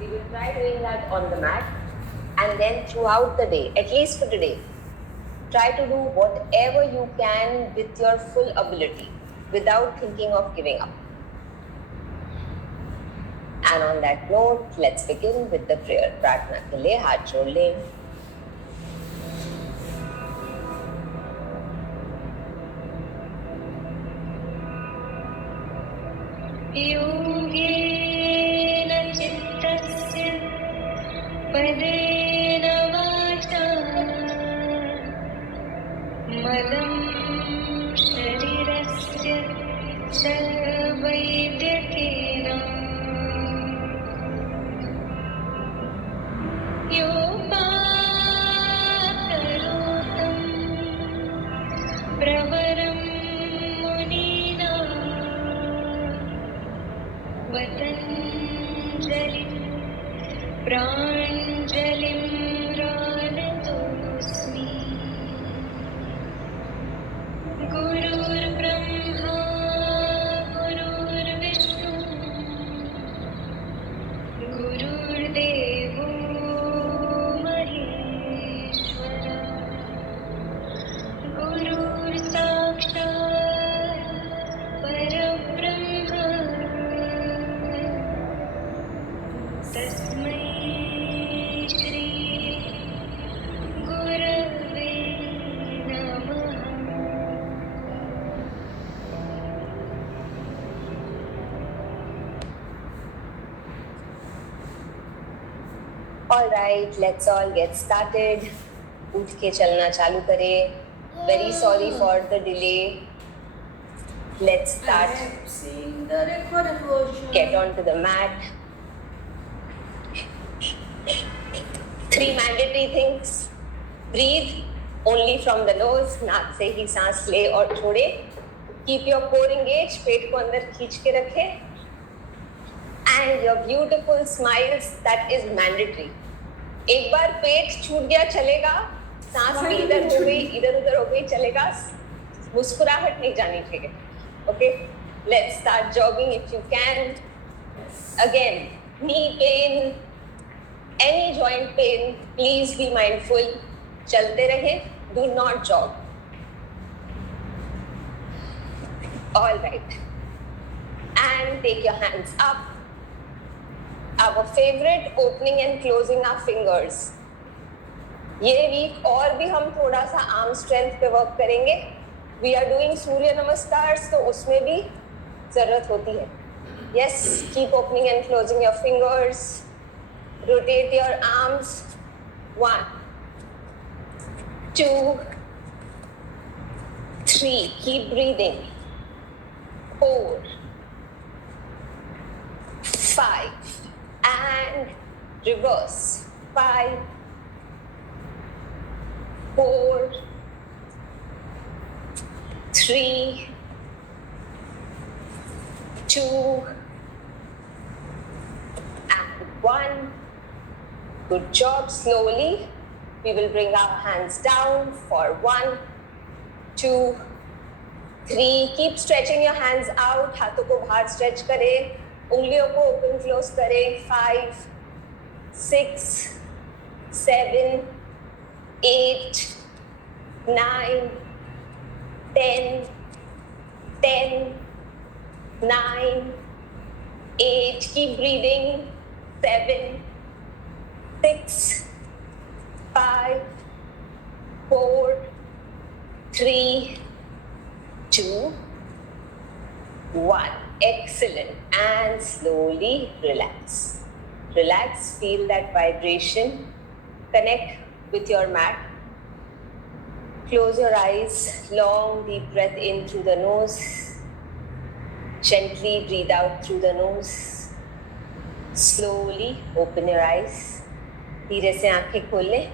We will try doing that on the mat, and then throughout the day, at least for today, try to do whatever you can with your full ability without thinking of giving up. And on that note, let's begin with the prayer. प्रार्थना के लिए हाथ जोड़ लें. योगेन चित्तस्य पदेन वाचा मलं शरीरस्य च वैद्यकेन योपाकरोतं प्रवरं मुनीना पतञ्जलिं प्राञ्जलिं रानतोऽस्मि. गुरुर्ब्रह्मा गुरुर्विष्णु गुरुर्देवो महेश्वर गुरुर्साक्षात् परब्रह्म तस्मै श्री गुरवे नमः. All right, let's all get started. उठ के चलना चालू करें. Very sorry for the delay. Let's start. Seeing the recorded version. Get onto the mat. 3 mandatory things. Breathe only from the nose. नाक से ही सांस ले और छोड़े. Keep your core engaged. पेट को अंदर खींच के रखें. And your beautiful smiles, that is mandatory. एक बार पेट छूट गया चलेगा, सांस भी इधर हो गई, इधर उधर हो गई चलेगा, मुस्कुराहट नहीं जानी चाहिए. Okay, let's start jogging if you can. Again, knee pain, any joint pain, please be mindful. चलते रहे, do not jog. All right, and take your hands up. Our favorite, opening and closing our fingers. ये week और भी हम थोड़ा सा arm strength पे work करेंगे. We are doing सूर्य नमस्कार, तो उसमें भी जरूरत होती है. Yes, keep opening and closing your fingers. Rotate your arms. 1, 2, 3. Keep breathing. 4, 5. And reverse. 5, 4, 3, 2, and 1. Good job. Slowly, we will bring our hands down for 1, 2, 3. Keep stretching your hands out. हाथों को बाहर stretch करें. उंगलियों को open close करें. 5, 6, 7, 8, 9, 10, 9, 8. Keep breathing. 7, 6, 5, 4, 3, 2, 1. Excellent. And slowly relax. Relax, feel that vibration. Connect with your mat. Close your eyes. Long, deep breath in through the nose. Gently breathe out through the nose. Slowly open your eyes. धीरे से आंखें खोल लें.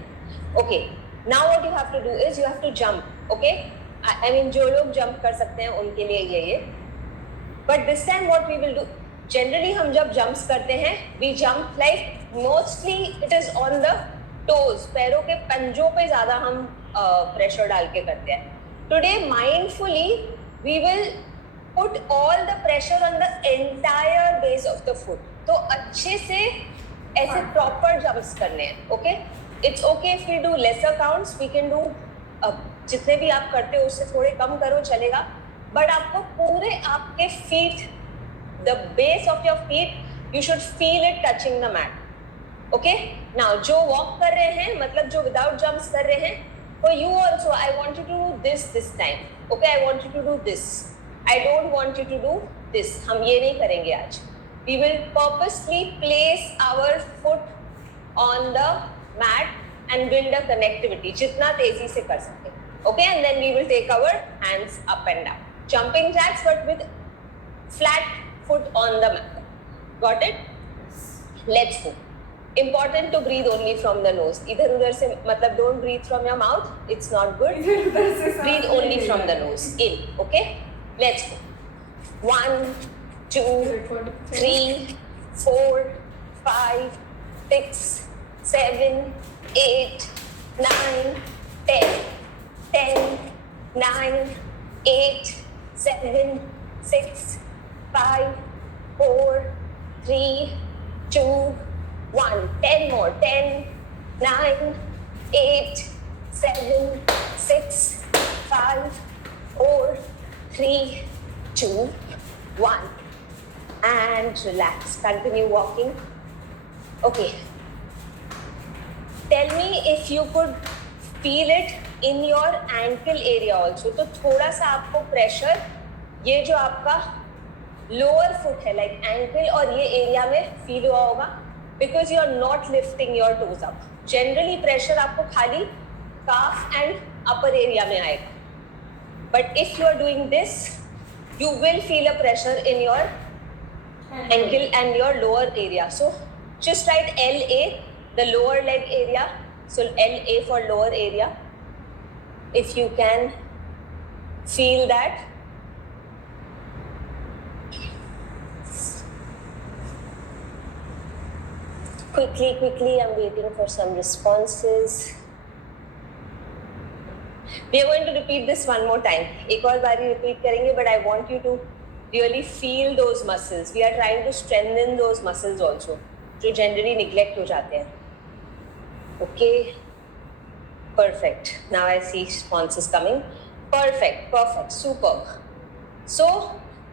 Okay. Now what you have to do is you have to jump. Okay? I mean जो लोग jump कर सकते हैं उनके लिए ये. But this time what we will do, generally हम जब jumps करते हैं, we jump like mostly it is on the toes, पैरों के पंजों पे ज़्यादा हम pressure डाल के करते हैं. Today mindfully we will put all the pressure on the entire base of the foot. तो अच्छे से ऐसे प्रॉपर जंप्स करने हैं. Okay, it's okay if we do lesser counts, we can do जितने भी आप करते हो उससे थोड़े कम करो, चलेगा. बट आपको पूरे आपके feet, the base of your feet, you should feel it touching the mat. Okay, now जो वॉक कर रहे हैं, मतलब जो विदाउट जंप्स कर रहे हैं, for you also I want you to do this time. Okay, I want you to do this. I don't want you to do this. हम ये नहीं करेंगे आज. We will purposely place our foot on the mat and build a connectivity जितना तेजी से कर सके. Okay, and then we will take our hands up and down. Jumping jacks but with flat foot on the mat. Got it? Let's go. Important to breathe only from the nose. इधर उधर से मतलब don't breathe from your mouth. It's not good. Breathe only from the nose. In. Okay? Let's go. 1, 2, 3, 4, 5, 6, 7, 8, 9, 10. 10, 9, 8, 7, 6, 5, 4, 3, 2, 1. 10 more. 10, 9, 8, 7, 6, 5, 4, 3, 2, 1. And relax. Continue walking. Okay. Tell me if you could feel it in your ankle area also. तो थोड़ा सा आपको pressure ये जो आपका lower foot है like ankle और ये एरिया में फील हुआ होगा. Because you are not lifting your toes up. Generally pressure आपको खाली calf and upper area में आएगा. But if you are doing this, you will feel a pressure in your ankle and your lower area. So just write LA, the lower leg area. So LA for lower area. If you can feel that. Quickly, I'm waiting for some responses. We are going to repeat this one more time. एक और बारी repeat करेंगे, but I want you to really feel those muscles. We are trying to strengthen those muscles also, जो generally neglect हो जाते हैं. Okay, perfect. Now I see responses coming. Perfect, superb. So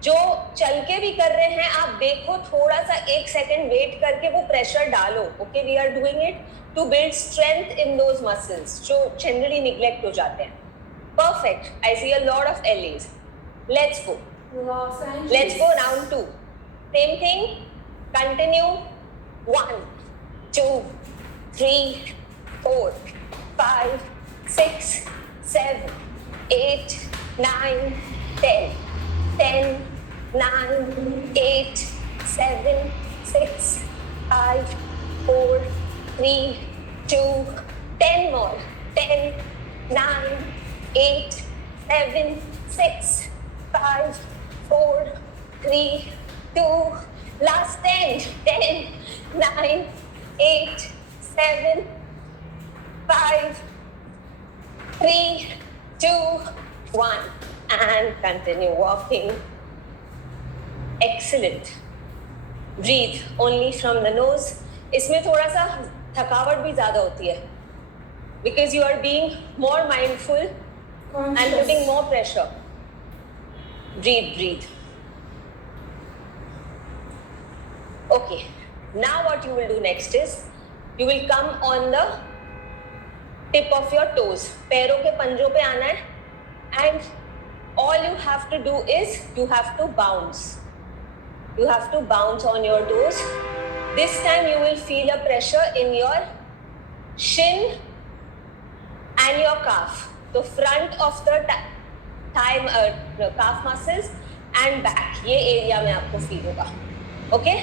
जो चल के भी कर रहे हैं आप देखो, थोड़ा सा 1 सेकेंड वेट करके वो प्रेशर डालो. Okay, we are doing it to build strength in those muscles जो जनरली निग्लेक्ट हो जाते हैं. Perfect. I see a lot of एलईज. Let's go. Let's go round 2. Same thing. Continue. 1, 2, 3, 4, 5, 6, 7, 8, 9, 10. 10, 9, 8, 7, 6, 5, 4, 3, 2, 10 more. 10, 9, 8, 7, 6, 5, 4, 3, 2, last 10. 10, 9, 8, 7, 5, 3, 2, 1. And continue walking. Excellent. Breathe only from the nose. इसमें थोड़ा सा थकावट भी ज़्यादा होती है because you are being more mindful and putting more pressure. Breathe. Okay. Now what you will do next is you will come on the tip of your toes. पैरों के पंजों पे आना है and all you have to do is you have to bounce. You have to bounce on your toes. This time you will feel a pressure in your shin and your calf. The front of the calf muscles and back. ये area में आपको feel होगा. Okay?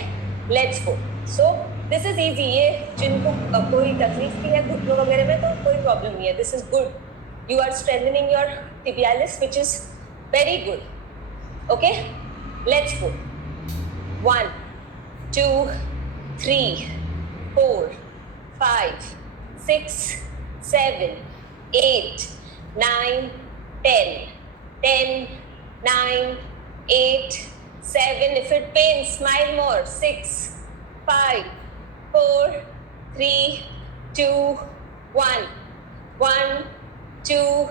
Let's go. So this is easy. ये जिनको कोई तकलीफ भी है घुटनों वगैरह में तो कोई problem नहीं है. This is good. You are strengthening your tibialis, which is very good. Okay, let's go. 1, 2, 3, 4, 5, 6, 7, 8, 9, 10. 10, 9, 8, 7. If it pains, smile more. 6, 5, 4, 3, 2, 1. 1, 2,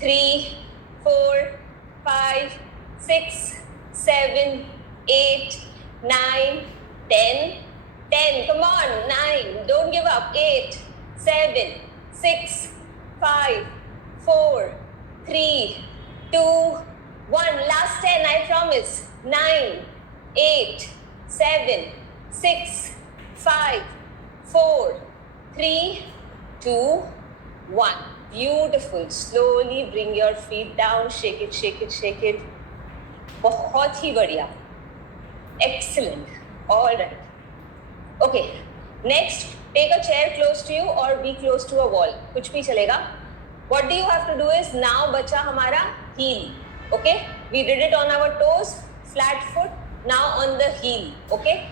3, 4, 5, 6, 7, 8, 9, 10. 10. Come on. 9. Don't give up. 8, 7, 6, 5, 4, 3, 2, 1. Last 10, I promise. 9, 8, 7, 6, 5, 4, 3, 2, 1. Beautiful. Slowly bring your feet down. Shake it, shake it, shake it. बहुत ही बढ़िया. Excellent. All right. Okay. Next, take a chair close to you or be close to a wall. कुछ भी चलेगा. What do you have to do is now बचा हमारा heel. Okay? We did it on our toes, flat foot. Now on the heel. Okay?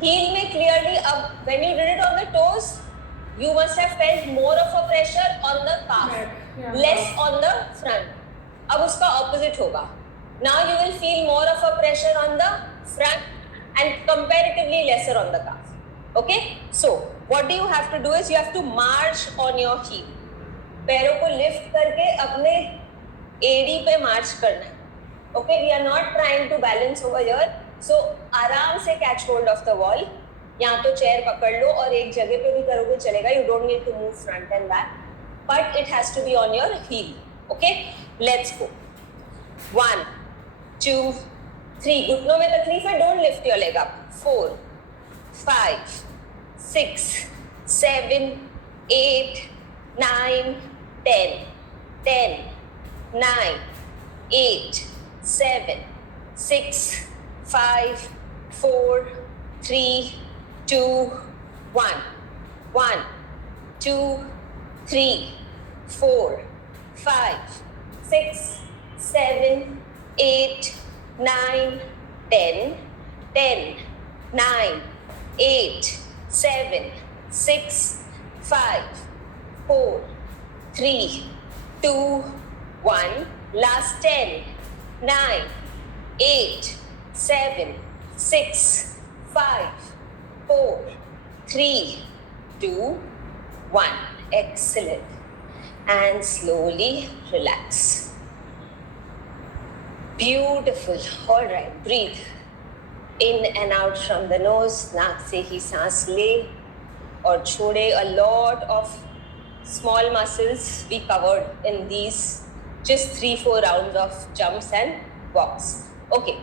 Heel में clearly अब when you did it on the toes, you must have felt more of a pressure on the calf, less on the front. अब उसका opposite होगा. Now you will feel more of a pressure on the front and comparatively lesser on the calf. Okay? So what do you have to do is you have to march on your heel. पैरों को lift करके अपने AD पे march करना है. Okay? We are not trying to balance over here. So आराम से catch hold of the wall. या तो चेयर पकड़ लो और एक जगह पे भी करोगे चलेगा. You don't need to move front and back, but it has to be on your heel. Okay? Let's go. 1, 2, 3. घुटनों में तकलीफ है. Don't lift your leg up. 4, 5, 6, 7, 8, 9, 10. 10, 9, 8, 7, 6, 5, 4, 3, 2, 1. 1, 2, 3, 4, 5, 6, 7, 8, 9, 10. 10, 9, 8, 7, 6, 5, 4, 3, 2, 1. Last 10, 9, 8, 7, 6, 5, 4, 3, 2, 1. Excellent. And slowly relax. Beautiful. All right. Breathe in and out from the nose. नाक से ही सांस ले और छोड़े. A lot of small muscles we covered in these just 3-4 rounds of jumps and walks. Okay.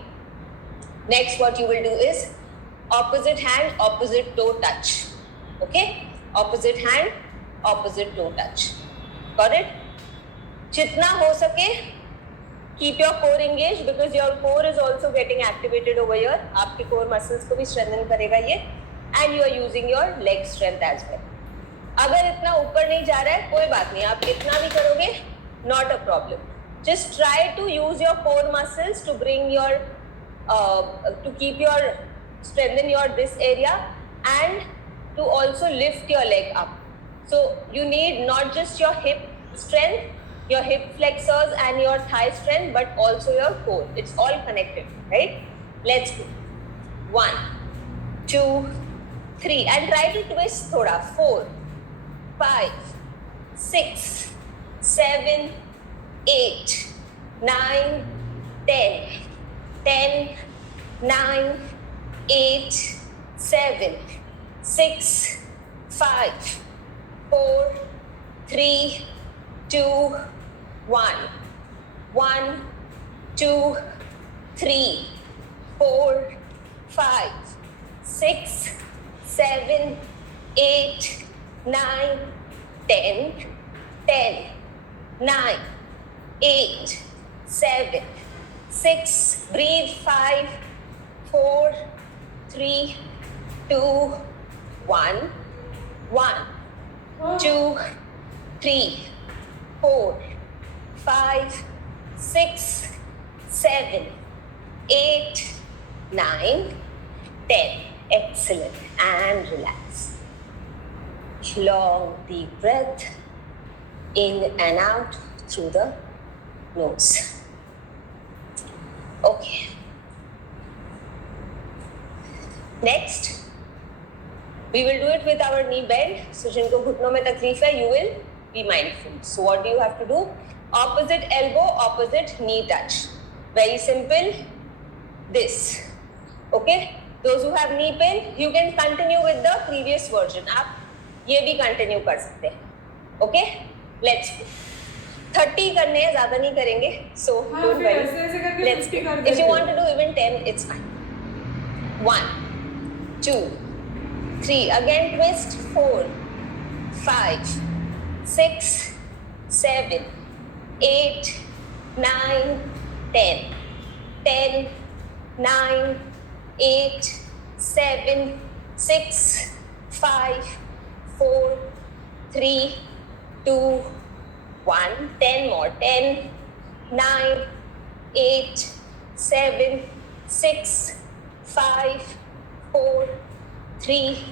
Next, what you will do is opposite hand, opposite toe touch. Okay? Opposite hand, opposite toe touch. Got it? जितना हो सके, keep your core engaged because your core is also getting activated over here. आपके core muscles को भी strengthen करेगा ये, and you are using your leg strength as well. अगर इतना ऊपर नहीं जा रहा है कोई बात नहीं, आप इतना भी करोगे, not a problem. Just try to use your core muscles to bring your to keep your strengthen your this area and to also lift your leg up. So you need not just your hip strength, your hip flexors and your thigh strength, but also your core. It's all connected, right? Let's go. 1, 2, 3 and try to twist thoda. 4, 5, 6, 7, 8, 9, 10. 10, 9, 8, 7, 6, 5, 4, 3, 2, 1. 1, 2, 3, 4, 5, 6, 7, 8, 9, 10. 10, 9, 8, 7, 6, breathe, 5, 4, 3, 2, 1. 1, 2, 3, 4, 5, 6, 7, 8, 9, 10. Excellent. And relax. Long deep breath in and out through the nose. Okay. Next, We will do it with our knee bend. So जिनको घुटनों में तकलीफ है, you will be mindful. So what do you have to do? Opposite elbow, opposite knee touch. Very simple. This. Okay? Those who have knee pain, you can continue with the previous version. आप ये भी continue कर सकते हैं. Okay? Let's go. 30 करने हैं, ज़्यादा नहीं करेंगे. So don't worry. Let's go. If you want to do even 10, it's fine. 1, 2, 3. Again twist. 4, 5, 6, 7, 8, 9, 10. 10, 9, 8, 7, 6, 5, 4, 3, 2, 1. 10 more. 10, 9, 8, 7, 6, 5, 4, 3,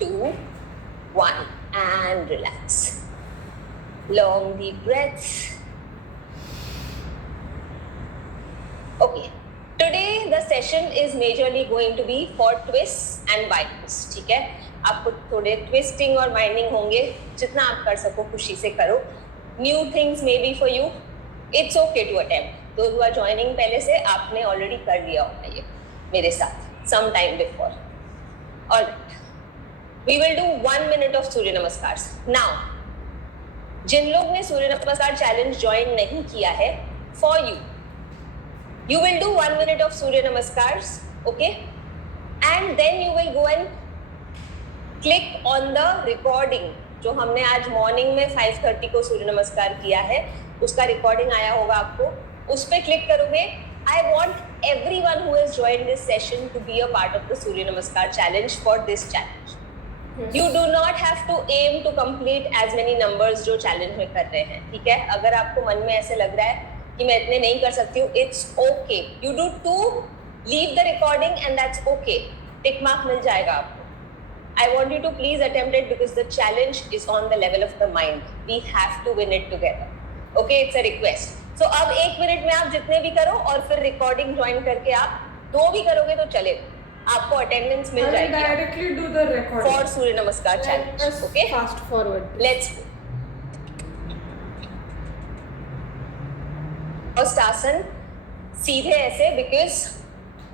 2, 1. And relax. Long deep breaths. Okay. Today the session is majorly going to be for twists and bindings. ठीक है? आपको थोड़े twisting और binding होंगे. जितना आप कर सको खुशी से करो. New things may be for you. It's okay to attempt. Those who are joining पहले से आपने already कर लिया होगा ये मेरे साथ some time before. Alright. We will do 1 minute of सूर्य नमस्कार. Now, जिन लोग ने सूर्य नमस्कार चैलेंज ज्वाइन नहीं किया है, for you will do 1 minute of सूर्य नमस्कार, okay? And then you will go and click on the recording जो हमने आज मॉर्निंग में 5:30 को सूर्य नमस्कार किया है, उसका रिकॉर्डिंग आया होगा आपको, उस पर क्लिक करोगे. I want everyone who has joined this session to be a part of the सूर्य नमस्कार challenge for this challenge. Yes. You do not have to aim to complete as many numbers जो challenge में कर रहे हैं, ठीक है? अगर आपको मन में ऐसे लग रहा है कि मैं इतने नहीं कर सकती हूँ, it's okay. You do 2, leave the recording and that's okay. Tick mark मिल जाएगा आपको. I want you to please attempt it because the challenge is on the level of the mind. We have to win it together. Okay, it's a request. So अब 1 minute में आप जितने भी करो और फिर recording join करके आप 2 भी करोगे तो चलेगा. आपको attendance मिल जाएगी. Directly do the recording. For सूर्य नमस्कार challenge. Okay. Fast forward. Let's go. First आसन सीधे ऐसे because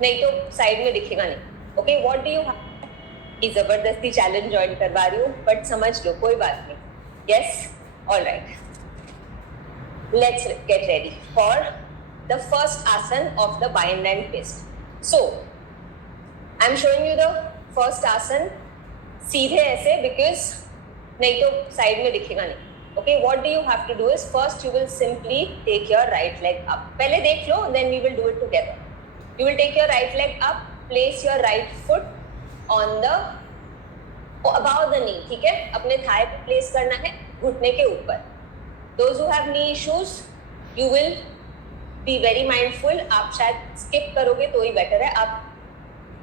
नहीं तो साइड में दिखेगा नहीं. Okay, what do you have? कि जबरदस्ती चैलेंज ज्वाइन करवा रही हूँ, बट समझ लो कोई बात नहीं. Yes, all right. Let's get ready for the first asan of the bind and twist. So, I'm showing you the first asan सीधे ऐसे because नहीं तो साइड में दिखेगा नहीं. Okay, what do you have to do is first you will simply take your right leg up. पहले देख लो, then we will do it together. You will take your right leg up, place your right foot on the above the knee, ठीक है? अपने Thai पे place करना है घुटने के ऊपर. Those who have knee issues, you will be very mindful. आप शायद skip करोगे तो ही better है. आप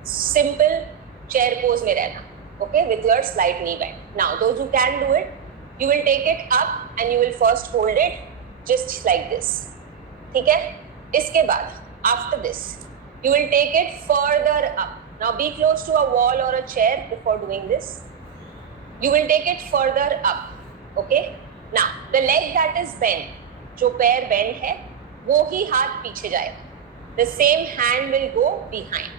simple chair pose में रहना, okay? With your slight knee bend. Now, those who can do it, you will take it up and you will first hold it just like this, ठीक है? इसके बाद after this, you will take it further up. Now be close to a wall or a chair before doing this. You will take it further up, okay? Now the leg that is bent, जो पैर bend है, वो ही हाथ पीछे जाएगा. The same hand will go behind,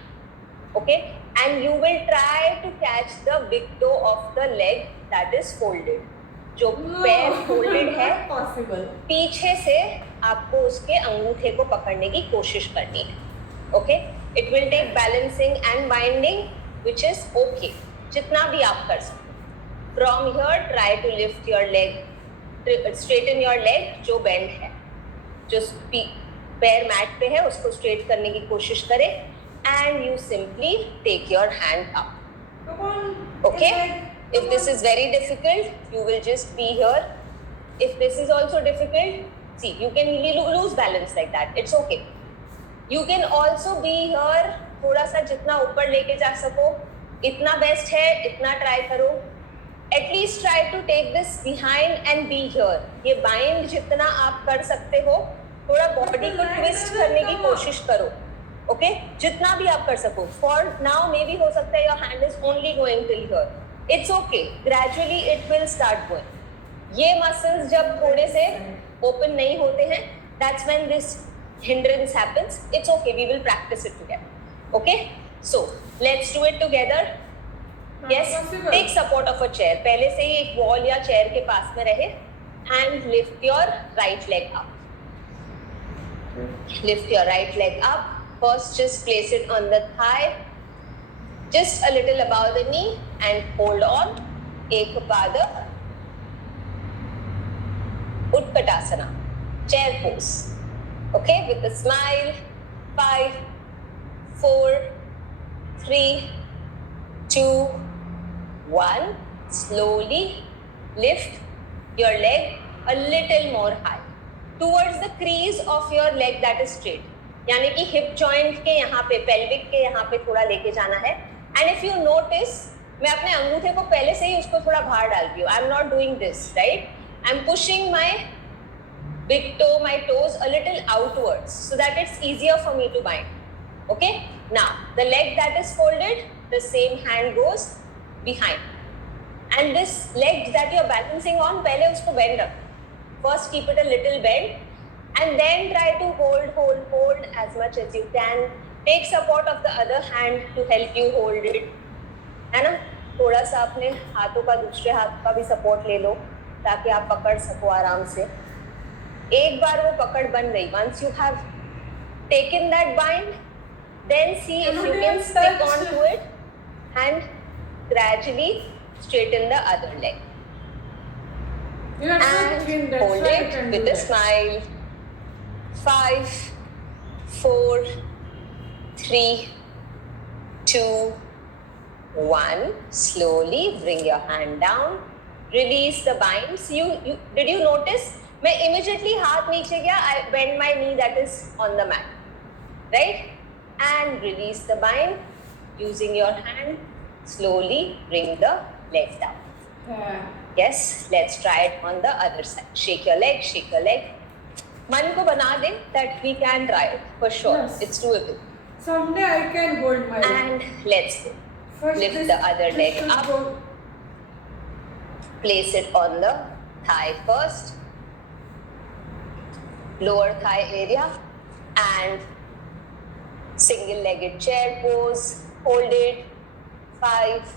okay? And you will try to catch the big toe of the leg that is folded. जो पैर folded है, पीछे से आपको उसके अंगूठे को पकड़ने की कोशिश करनी है, okay? It will take balancing and binding, which is okay. जितना भी आप कर सकते. From here, try to lift your leg, straighten your leg जो bend है, जो पैर मैट पे है उसको straight करने की कोशिश करें, and you simply take your hand up. Okay? If this is very difficult, you will just be here. If this is also difficult, see, you can lose balance like that. It's okay. You can also be here. थोड़ा सा जितना ऊपर लेके जा सको, इतना best है, इतना ट्राई करो. At least try to take this behind and be here. ये bind जितना आप कर सकते हो, थोड़ा बॉडी को ट्विस्ट करने की कोशिश करो, ओके? जितना भी आप कर सको. For now maybe हो सकता है your hand is only going till here. It's okay. Gradually it will start going. ये muscles जब थोड़े से open नहीं होते हैं, that's when this hindrance happens. It's okay. We will practice it together. Okay? So let's do it together. Yes. Take support of a chair. पहले से ही एक wall या chair के पास में रहे. And lift your right leg up. Lift your right leg up. First, just place it on the thigh, just a little above the knee, and hold on. Ekpada. Utkatasana. Chair pose. Okay, with a smile. 5, 4, 3, 2, 1. Slowly lift your leg a little more high towards the crease of your leg that is straight. यानी कि hip joint के यहाँ पे, pelvic के यहाँ पे थोड़ा लेके जाना है. And if you notice, मैं अपने अंगूठे को पहले से ही उसको थोड़ा बाहर डालती हूँ. I'm not doing this, right? I'm pushing my big toe, my toes a little outwards so that it's easier for me to bind. Okay? Now, the leg that is folded, the same hand goes behind. And this leg that you're balancing on, पहले उसको bend up. First, keep it a little bent, and then try to hold as much as you can. Take support of the other hand to help you hold it. है ना? थोड़ा सा अपने हाथों का दूसरे हाथ का भी support ले लो ताकि आप पकड़ सको आराम से. एक बार वो पकड़ बन गई. Once you have taken that bind, then see if you can stick on to it and gradually straighten the other leg. And hold it with a smile. 5, 4, 3, 2, 1. Slowly bring your hand down. Release the binds. Did you notice? मैं immediately हाथ नीचे गया. I bend my knee that is on the mat, right? And release the bind using your hand. Slowly bring the leg down. Yes, let's try it on the other side. Shake your leg, shake your leg. मन को बना दे that we can try it for sure. Yes. It's doable. Someday I can hold my leg. And let's go. First Lift this- the other this leg should up. go. Place it on the thigh first. Lower thigh area. And single-legged chair pose. Hold it. 5,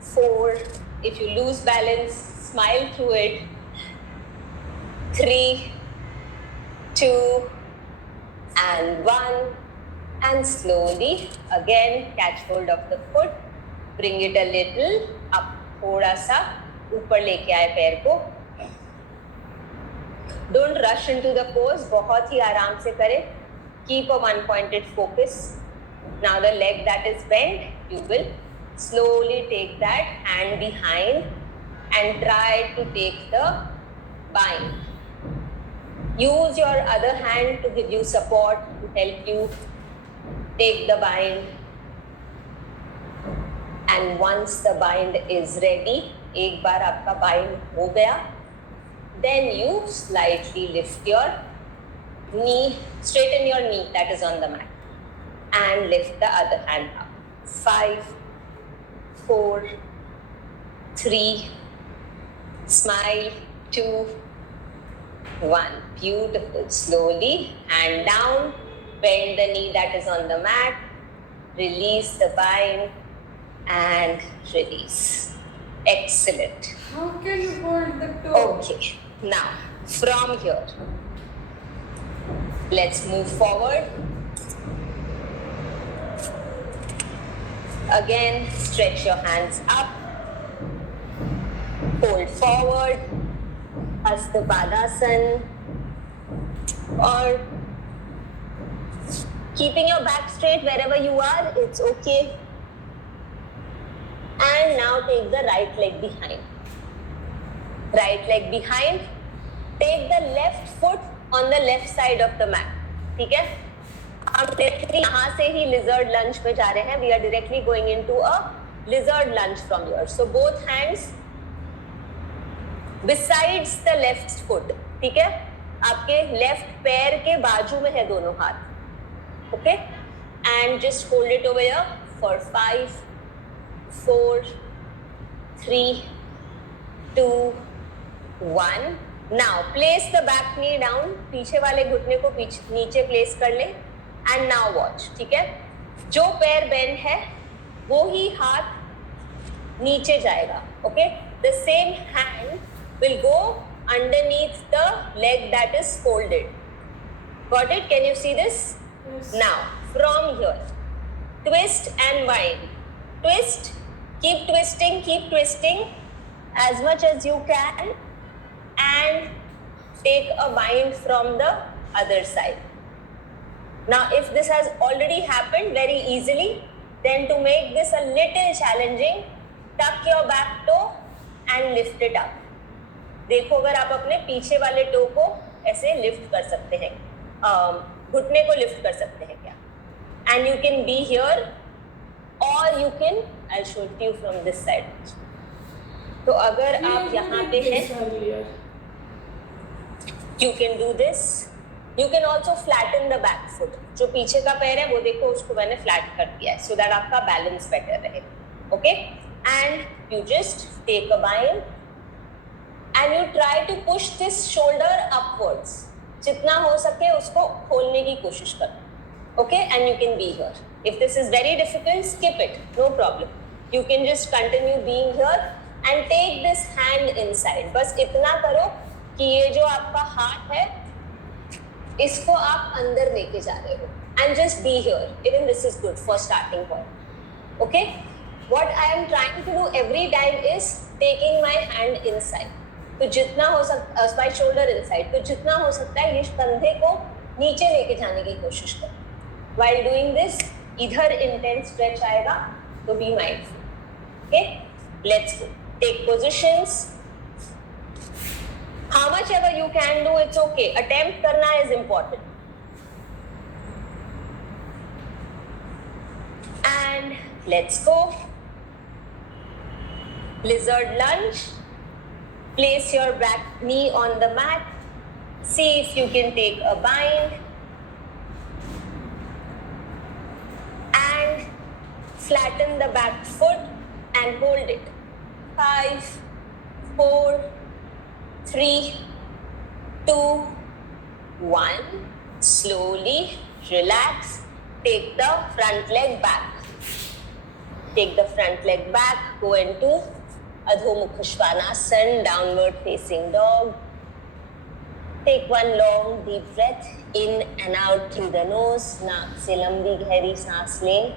4. If you lose balance, smile through it. 3, 2, and 1. And slowly again catch hold of the foot. Bring it a little up. थोड़ा सा ऊपर लेके आए पैर को. Don't rush into the pose. बहुत ही आराम से करें. Keep a one-pointed focus. Now the leg that is bent, you will slowly take that hand behind and try to take the bind. Use your other hand to give you support, to help you take the bind. And once the bind is ready, एक बार आपका bind हो गया, then you slightly lift your knee, straighten your knee that is on the mat, and lift the other hand up. 5, 4, 3, smile, 2, 1. Beautiful. Slowly, hand down, bend the knee that is on the mat, release the bind, and release. Excellent. How can you hold the toe? Okay, now from here, let's move forward. Again, stretch your hands up. Hold forward. Hasta Padasana. Or keeping your back straight wherever you are, it's okay. And now take the right leg behind. Right leg behind. Take the left foot on the left side of the mat. ठीक है? हम directly यहाँ से ही lizard lunge पे जा रहे हैं. We are directly going into a lizard lunge from here. So both hands besides the left foot. ठीक है? आपके left पैर के बाजू में है दोनों हाथ. Okay? And just hold it over here for 5, 4, 3, 2, 1. Now place the back knee down. पीछे वाले घुटने को नीचे प्लेस कर ले. And now watch. ठीक है? जो पैर बेंड है वो ही हाथ नीचे जाएगा. Okay? The same hand will go underneath the leg that is folded. Got it? Can you see this? Yes. Now from here, twist and wind. Twist. Keep twisting as much as you can, and take a bind from the other side. Now if this has already happened very easily, then to make this a little challenging, tuck your back toe and lift it up. देखो अगर आप अपने पीछे वाले to को ऐसे lift कर सकते हैं, घुटने को लिफ्ट कर सकते हैं क्या? And you can be here, or you can, I'll show it to you from this side. तो अगर आप यहाँ पे हैं, you can do this. You can also flatten the back foot. जो पीछे का पैर है वो देखो उसको मैंने फ्लैट कर दिया है, so that आपका बैलेंस बेटर रहे. Okay? And you just take a bind and you try to push this shoulder upwards. जितना हो सके उसको खोलने की कोशिश करो. Okay? And you can be here. If this is very difficult, skip it. No problem. You can just continue being here and take this hand inside. बस इतना करो कि ये जो आपका हाथ है इसको आप अंदर लेके जा रहे हो. And just be here. Even this is good for starting point. Okay? What I am trying to do every time is taking my hand inside. तो जितना हो सकता है, my shoulder inside. तो जितना हो सकता है ये कंधे को नीचे लेके जाने की कोशिश करो. While doing this, इधर intense stretch आएगा, तो be mindful. Okay? Let's go. Take positions. How much ever you can do, it's okay. Attempt करना is important. And let's go. Lizard lunge. Place your back knee on the mat. See if you can take a bind. And flatten the back foot and hold it. 5, 4, 3, 2, 1. Slowly relax. Take the front leg back. Take the front leg back. Go into Adho Mukha Svanasana, downward facing dog. Take one long deep breath in and out through the nose. नाक से लंबी गहरी सांस लें.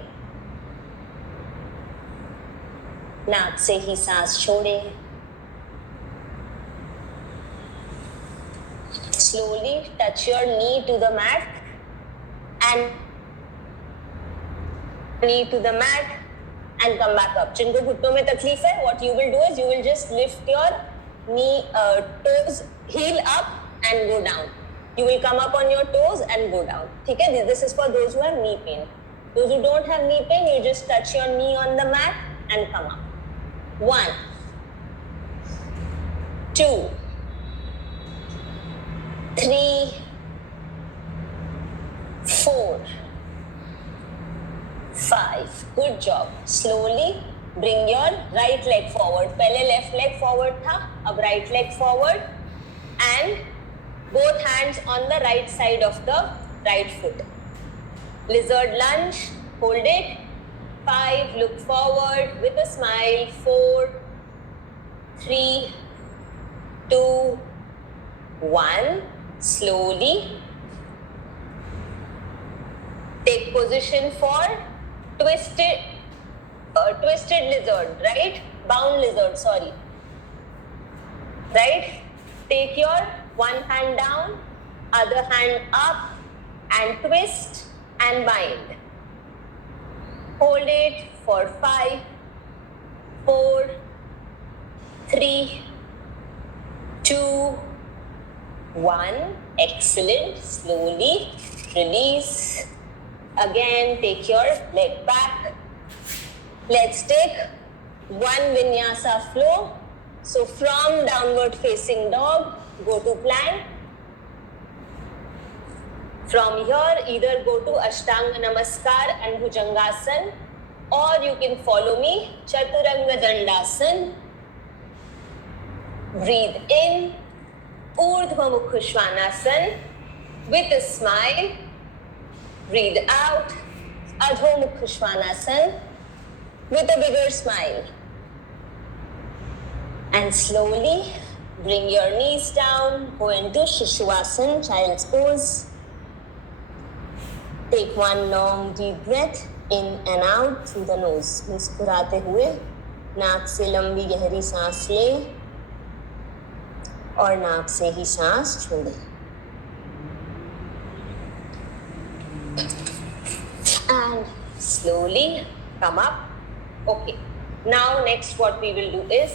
नाक से ही सांस छोड़ें. Slowly touch your knee to the mat and knee to the mat and come back up. जिनको घुटनों में तकलीफ है, what you will do is you will just lift your knee, toes, heel up and go down. You will come up on your toes and go down. ठीक है? This is for those who have knee pain. Those who don't have knee pain, you just touch your knee on the mat and come up. 1, 2, 3, 4, 5. Good job. Slowly bring your right leg forward. पहले left leg forward था, अब right leg forward and both hands on the right side of the right foot. Lizard lunge. Hold it. 5. Look forward with a smile. 4, 3, 2, 1. Slowly take position for twisted lizard, right? Bound lizard, sorry. Right? Take your one hand down, other hand up and twist and bind. Hold it for 5, 4, 3, 2, 1. Excellent. Slowly release. Again, take your leg back. Let's take one vinyasa flow. So from downward facing dog, go to plank. From here, either go to Ashtanga Namaskar and Bhujangasana, or you can follow me, Chaturanga Dandasana, Breathe in, Urdhva Mukha Svanasana with a smile. Breathe out, Adho Mukha Svanasana with a bigger smile. And slowly bring your knees down, go into Shishuvasana, child's pose. Take one long deep breath in and out through the nose. मुस्कुराते हुए नाक से लंबी गहरी सांस लें और नाक से ही सांस छोड़ें. And slowly come up. Okay. Now next what we will do is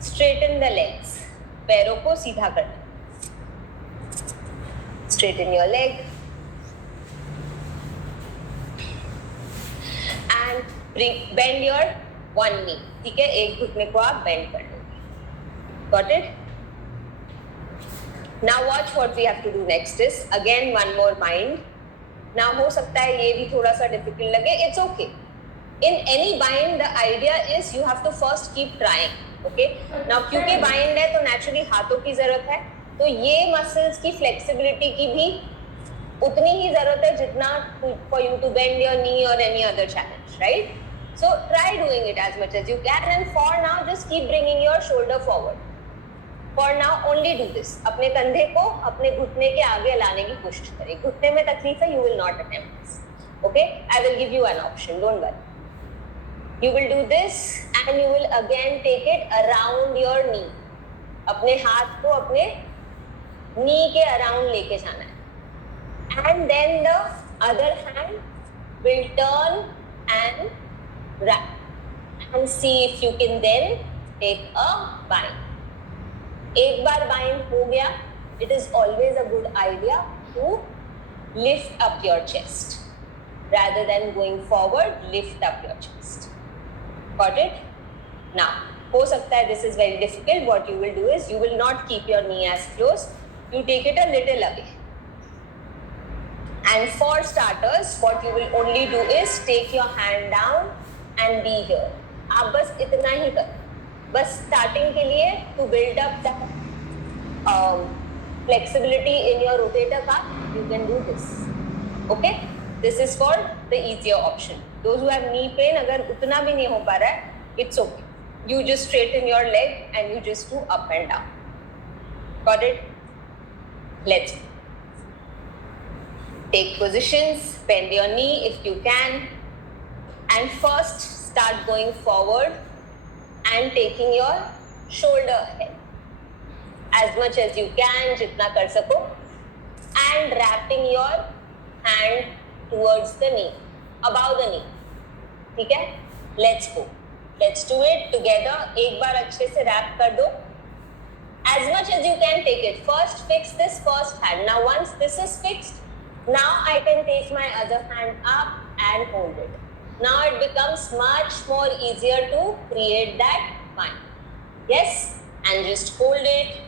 straighten the legs. पैरों को सीधा करना. Straighten your leg. And bend your one knee. ठीक है, एक घुटने को आप bend कर लो. Got it? Now watch what we have to do next is again one more bind. Now हो सकता है ये भी थोड़ा सा difficult लगे. It's okay. In any bind, the idea is you have to first keep trying. Okay? Now क्योंकि bind है तो naturally हाथों की जरूरत है. तो ये muscles की flexibility की भी उतनी ही जरूरत है जितना for you to bend your knee or any other challenge, right? So try doing it as much as you can, and for now just keep bringing your shoulder forward. For now only do this. अपने कंधे को अपने घुटने के आगे लाने की कोशिश करें. घुटने में तकलीफ है, you will not attempt this. Okay? I will give you an option. Don't worry. You will do this and you will again take it around your knee. अपने हाथ को अपने knee के around लेके जाना है. And then the other hand will turn and wrap. And see if you can then take a bind. एक बार bind हो गया, it is always a good idea to lift up your chest. Rather than going forward, lift up your chest. Got it? Now, हो सकता है this is very difficult. What you will do is you will not keep your knee as close. You take it a little away. And for starters, what you will only do is take your hand down and be here. आप बस इतना ही करो. बस starting के लिए to build up the flexibility in your rotator cuff, you can do this. Okay? This is for the easier option. Those who have knee pain, अगर उतना भी नहीं हो पा रहा है, it's okay. You just straighten your leg and you just do up and down. Got it? Let's go. Take positions, bend your knee if you can, and first start going forward and taking your shoulder ahead as much as you can, jitna kar sako, and wrapping your hand towards the knee, above the knee. ठीक है? Let's go. Let's do it together. एक बार अच्छे से wrap कर दो. As much as you can take it. First fix this first hand. Now once this is fixed, now I can take my other hand up and hold it. Now it becomes much more easier to create that bind. Yes? And just hold it.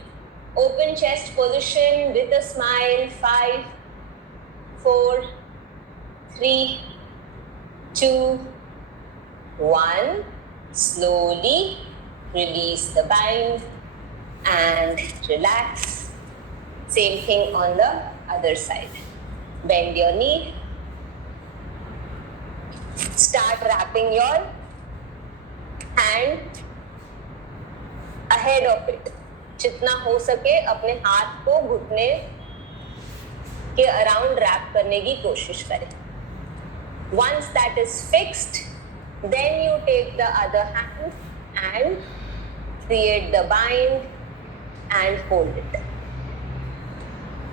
Open chest position with a smile. 5, 4, 3, 2, 1. Slowly release the bind and relax. Same thing on the other side. Bend your knee. Start wrapping your hand ahead of it. जितना हो सके अपने हाथ को घुटने के around rap करने की कोशिश करें. Once that is fixed, then you take the other hand and create the bind and hold it.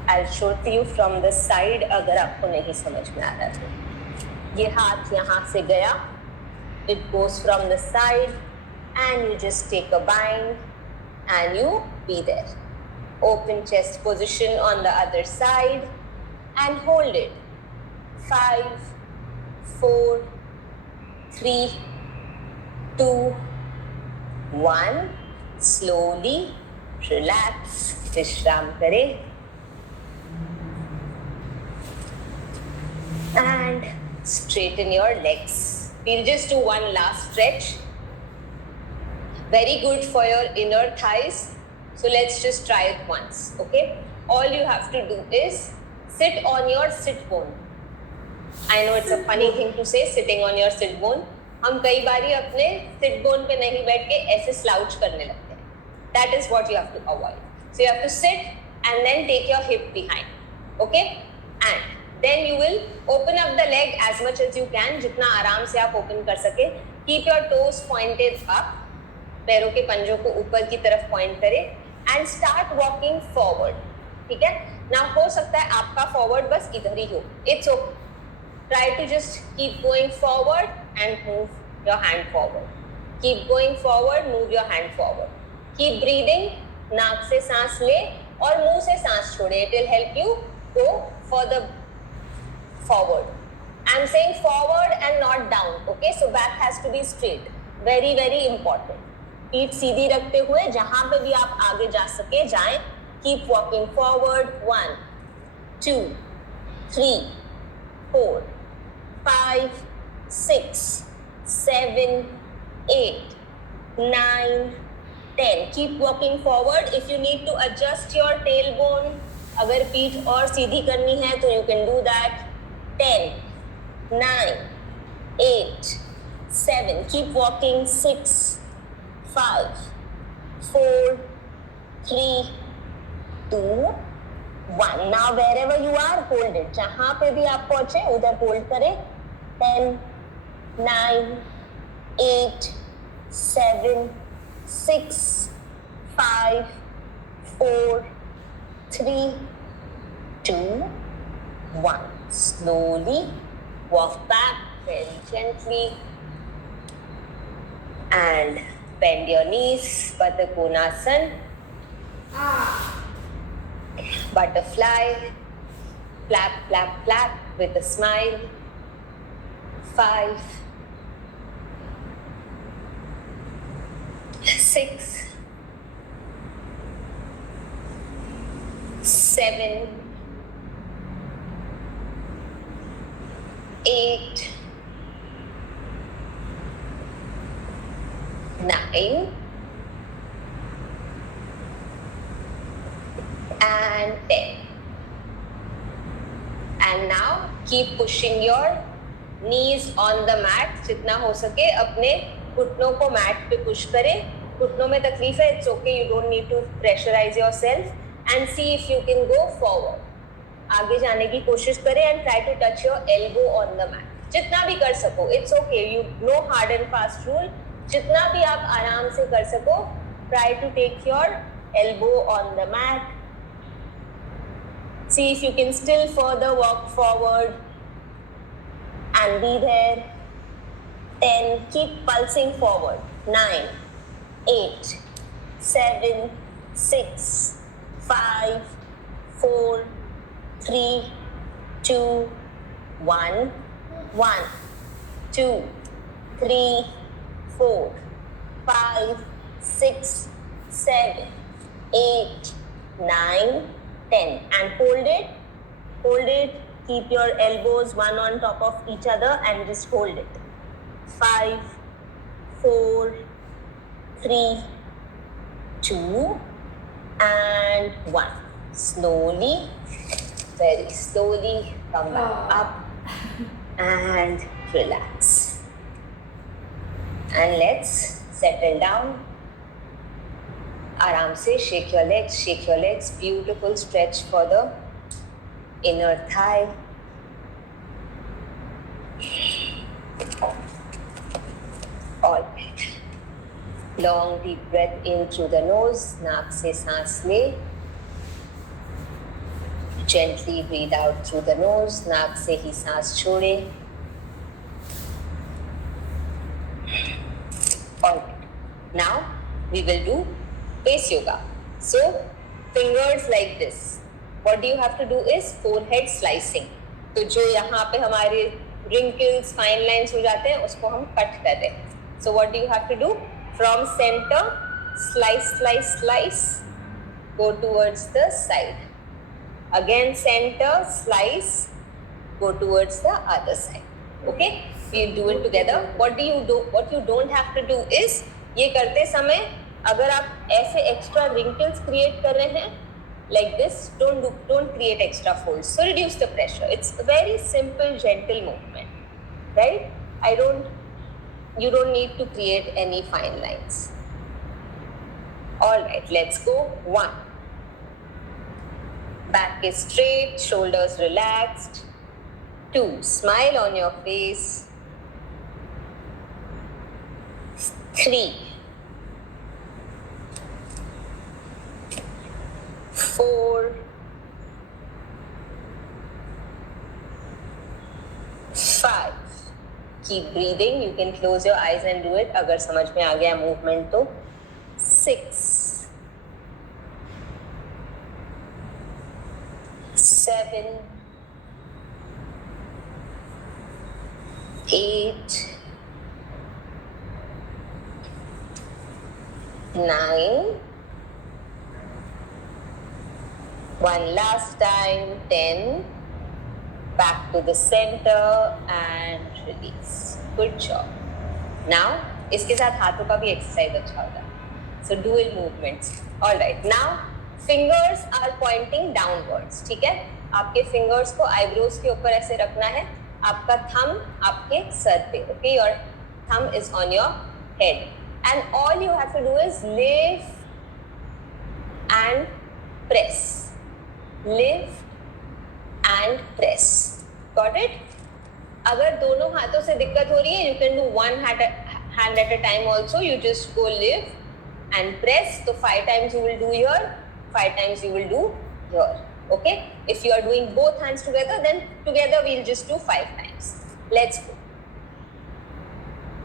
I'll show to you from the side अगर आपको नहीं समझ में आ रहा तो. ये हाथ यहाँ से गया. It goes from the side and you just take a bind and you be there. Open chest position on the other side and hold it. 5, 4, 3, 2, 1. Slowly relax. विश्राम करें. And straighten your legs. We'll just do one last stretch. Very good for your inner thighs So let's just try it once, okay? All you have to do is sit on your sit bone. I know it's a funny thing to say, sitting on your sit bone. हम कई बारी अपने sit bone पे नहीं बैठ के ऐसे slouch करने लगते हैं. That is what you have to avoid. So you have to sit and then take your hip behind, okay? And then you will open up the leg as much as you can, जितना आराम से आप open कर सके. Keep your toes pointed up. पैरों के पंजों को ऊपर की तरफ point करें and start walking forward. ठीक है? Now हो सकता है आपका forward बस इधर ही हो. It's okay. Try to just keep going forward and move your hand forward. Keep going forward, move your hand forward. Keep breathing. नाक से सांस ले और मुंह से सांस छोड़े. It will help you go further forward. I'm saying forward and not down. Okay, so back has to be straight. Very, very important. पीठ सीधी रखते हुए जहां पे भी आप आगे जा सके जाएं. Keep walking forward. 1, 2, 3, 4, 5, 6, 7, 8, 9, 10. Keep walking forward. If you need to adjust your tailbone, अगर पीठ और सीधी करनी है तो you can do that. 10, 9, 8, 7. Keep walking. 6, 5, 4, 3, 2, 1. Now wherever you are, hold it. जहाँ पे भी आप पहुँचे उधर hold करें. 10, 9, 8, 7, 6, 5, 4, 3, 2, 1. Slowly walk back very gently and bend your knees. Baddha Konasana. Butterfly. Flap, flap, flap with a smile. 5, 6, 7, 8, 9, and 10. And now keep pushing your knees on the mat. जितना हो सके अपने घुटनों को मैट पे पुश करें. घुटनों में तकलीफ है, it's okay, you don't need to pressurize yourself. And see if you can go forward. आगे जाने की कोशिश करें and try to touch your elbow on the mat. जितना भी कर सको, it's okay. You no hard and fast rule. जितना भी आप आराम से कर सको, try to take your elbow on the mat. See if you can still further walk forward and be there. 10. Keep pulsing forward. 9, 8, 7, 6, 5, 4, 3, 2, 1. 1, 2, 3, 4, 5, 6, 7, 8, 9, 10. And hold it. Hold it. Keep your elbows one on top of each other and just hold it. 5, 4, 3, 2, and 1. Slowly, very slowly come back up and relax. And let's settle down. Aram se shake your legs, shake your legs. Beautiful stretch for the inner thigh. All right. Long deep breath in through the nose. नाक से सांस ले. Gently breathe out through the nose. नाक से ही सांस छोड़े. All right. Now we will do face yoga. So fingers like this. What do you have to do is forehead slicing. तो जो यहाँ पे हमारे wrinkles, fine lines हो जाते हैं, उसको हम cut कर रहे हैं. So what do you have to do? From center, slice, slice, slice, go towards the side. Again center, slice, go towards the other side. Okay? We do it together. What do? What you don't have to do is ये करते समय अगर आप ऐसे extra wrinkles create कर रहे हैं like this, don't create extra folds. So reduce the pressure. It's a very simple, gentle movement, right? You don't need to create any fine lines. All right, let's go. 1. Back is straight, shoulders relaxed. 2. Smile on your face. 3. 4. 5. Keep breathing. You can close your eyes and do it. अगर समझ में आ गया movement तो 6. 7. 8. 9. One last time. 10. Back to the center and release. Good job. Now, इसके साथ हाथों का भी exercise अच्छा होगा. So dual movements. All right. Now, fingers are pointing downwards. ठीक है? आपके fingers को eyebrows के ऊपर ऐसे रखना है. आपका thumb आपके सर पे. Okay, your thumb is on your head, and all you have to do is lift and press. Lift and press. Got it? अगर दोनों हाथों से दिक्कत हो रही है, you can do one hand at a time also. You just go lift and press. So 5 times you will do here, 5 times you will do here. Okay? If you are doing both hands together, then together we'll just do 5 times. Let's go.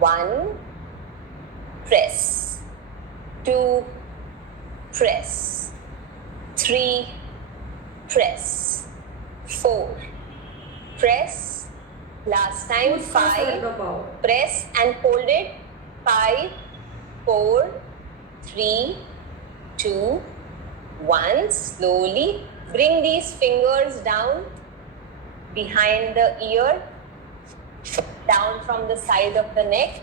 1, press. 2, press. 3, press. 4, press. Last time, Who's faster at 5, the power? press and hold it. 5, 4, 3, 2, 1. Slowly bring these fingers down behind the ear, down from the side of the neck.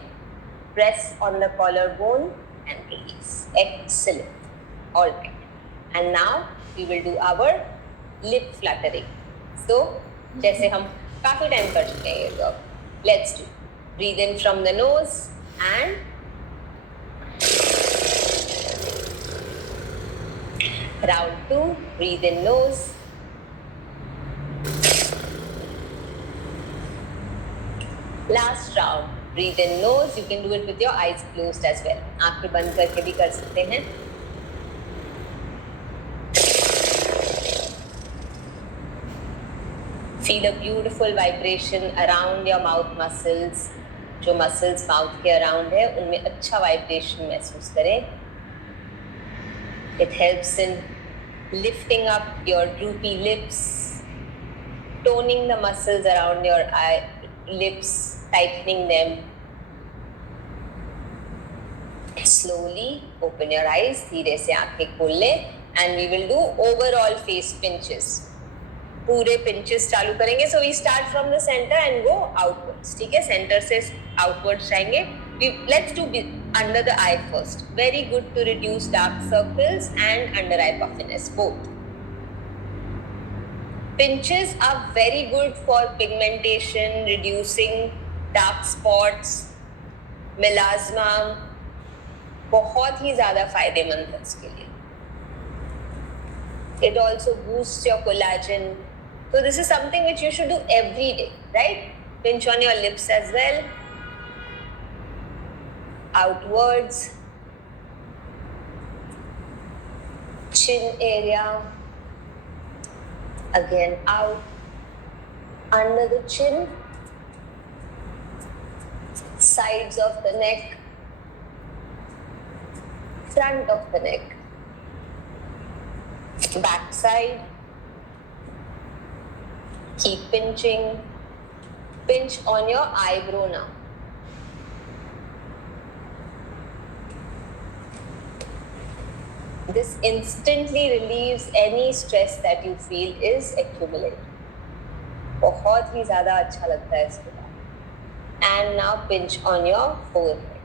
Press on the collarbone and release. Excellent. All right. And now we will do our lip fluttering. So, जैसे हम काफी time कर चुके हैं ये तो अब let's do. Breathe in from the nose and round 2. Breathe in nose, last round. Breathe in nose. You can do it with your eyes closed as well. आंखें बंद करके भी कर सकते हैं. Feel a beautiful vibration around your mouth muscles. जो muscles mouth के around है, उनमें अच्छा vibration महसूस करें. It helps in lifting up your droopy lips, toning the muscles around your lips, tightening them. Slowly open your eyes. धीरे से आंखें खोल लें and we will do overall face pinches. पूरे pinches चालू करेंगे. So we start from the center and go outwards. ठीक है? Center से outwards जाएंगे. Let's do under the eye first. Very good to reduce dark circles and under eye puffiness both. Pinches are very good for pigmentation, reducing dark spots, melasma. बहुत ही ज़्यादा फायदेमंद है इसके लिए. It also boosts your collagen. So this is something which you should do every day, right? Pinch on your lips as well. Outwards. Chin area. Again out. Under the chin. Sides of the neck. Front of the neck. Back side. Keep pinching. Pinch on your eyebrow now. This instantly relieves any stress that you feel is accumulating. बहुत ही ज़्यादा अच्छा लगता है इसके बाद. And now pinch on your forehead.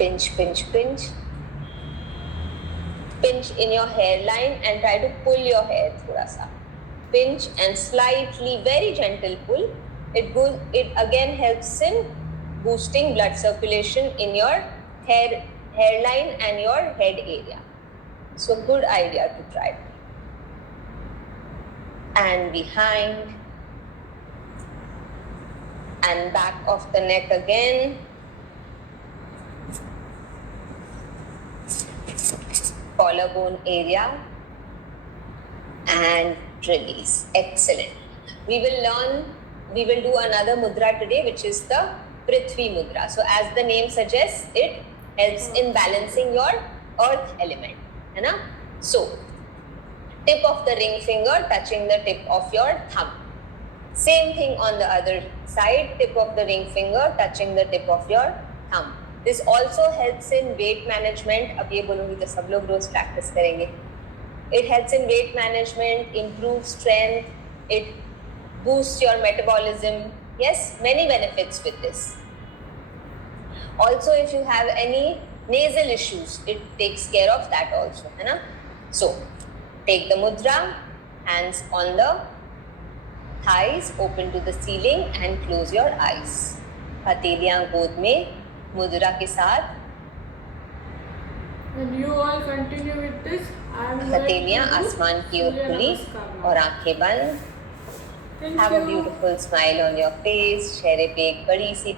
Pinch, pinch, pinch. Pinch in your hairline and try to pull your hair thoda sa. Pinch and slightly, very gentle pull. It again helps in boosting blood circulation in your hairline and your head area. So good idea to try. And behind and back of the neck again. Collarbone area and release. Excellent. We will do another mudra today, which is the Prithvi mudra. So as the name suggests, it helps in balancing your earth element. है ना? So tip of the ring finger touching the tip of your thumb. Same thing on the other side, tip of the ring finger touching the tip of your thumb. This also helps in weight management. अब ये बोलूँगी तो सब लोग रोज practice करेंगे. It helps in weight management, improves strength, it boosts your metabolism. Yes, many benefits with this. Also, if you have any nasal issues, it takes care of that also, है ना? So, take the mudra, hands on the thighs, open to the ceiling and close your eyes. हथेलियाँ गोद में मुद्रा के साथ. And you all continue with this. हथेलियाँ आसमान की ओर खुली और आंखें बंद. Thank Have a you. beautiful smile on your face. चेहरे पे एक बड़ी सी